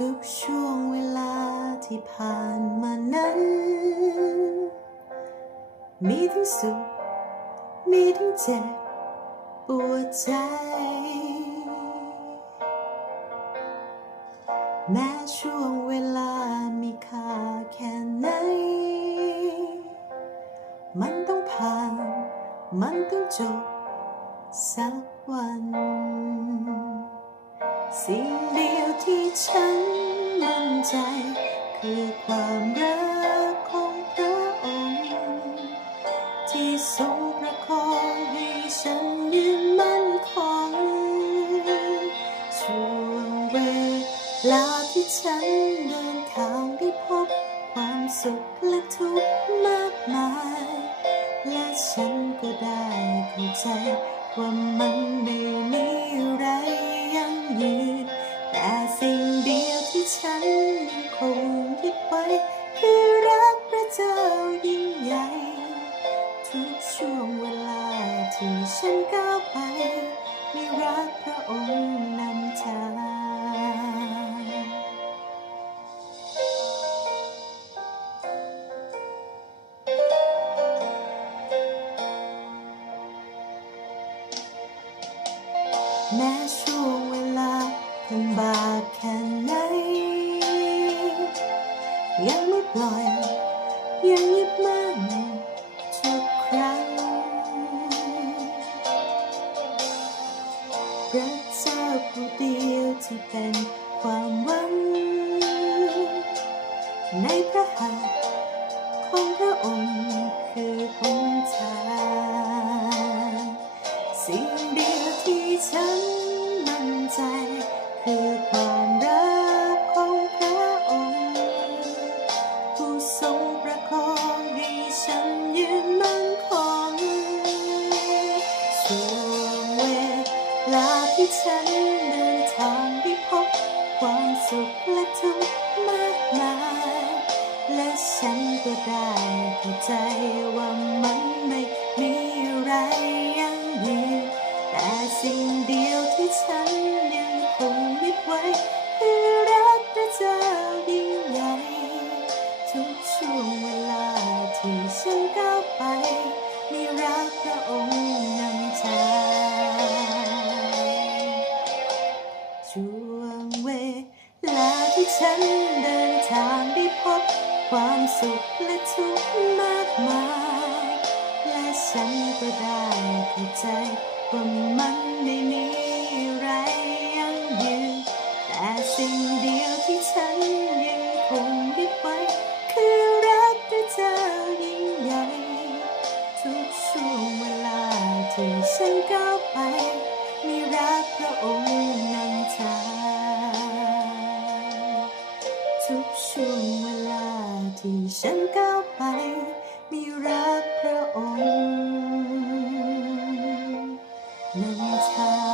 ทุกช่วงเวลาที่ผ่านมานั้น มีทั้งสุข มีทั้งเจ็บปวดใจ แม้ช่วงเวลามีค่าแค่ไหน มันต้องผ่าน มันต้องจบสักวัน สิ่งเดียวที่ฉันมั่นใจ คือความรักของพระองค์ ที่ทรงประคองให้ฉันยืนมั่นคงช่วงเวลาที่ฉันเดินทางได้พบความสุขและทุกข์มากมาย และฉันก็ได้เข้าใจ ว่ามันไม่มีอะไรยั่งยืน แต่สิ่งเดียวที่ฉันยังคงยึดไว้คือรักพระเจ้ายิ่งใหญ่ ทุกช่วงเวลาที่ฉันก้าวไป มีรักพระองค์นำทาง แม้ช่วงเวลาลำบากแค่ไหน ยังไม่ปล่อย ยังยึดมั่นทุกครั้งพระเจ้าผู้เดียวที่เป็นความหวัง ในพระหัตถ์ของพระองค์คือหนทาง สิ่งเดียวที่ฉันมั่นใจ คือความรักของพระองค์ ผู้ทรงประคองให้ฉันยืนมั่นคงช่วงเวลาที่ฉันเดินทางได้พบความสุขและทุกข์มากมาย และฉันก็ได้เข้าใจว่ามัน ไปมีรักพระองค์นำทางช่วงเวลาที่ฉันเดินทางได้พบ ความสุขและทุกข์มากมาย และฉันก็ได้เข้าใจว่ามันไม่มี ที่ฉันก้าวไป มีรักพระองค์นำทางทุกช่วงเวลาที่ฉันก้าวไป มีรักพระองค์นำทาง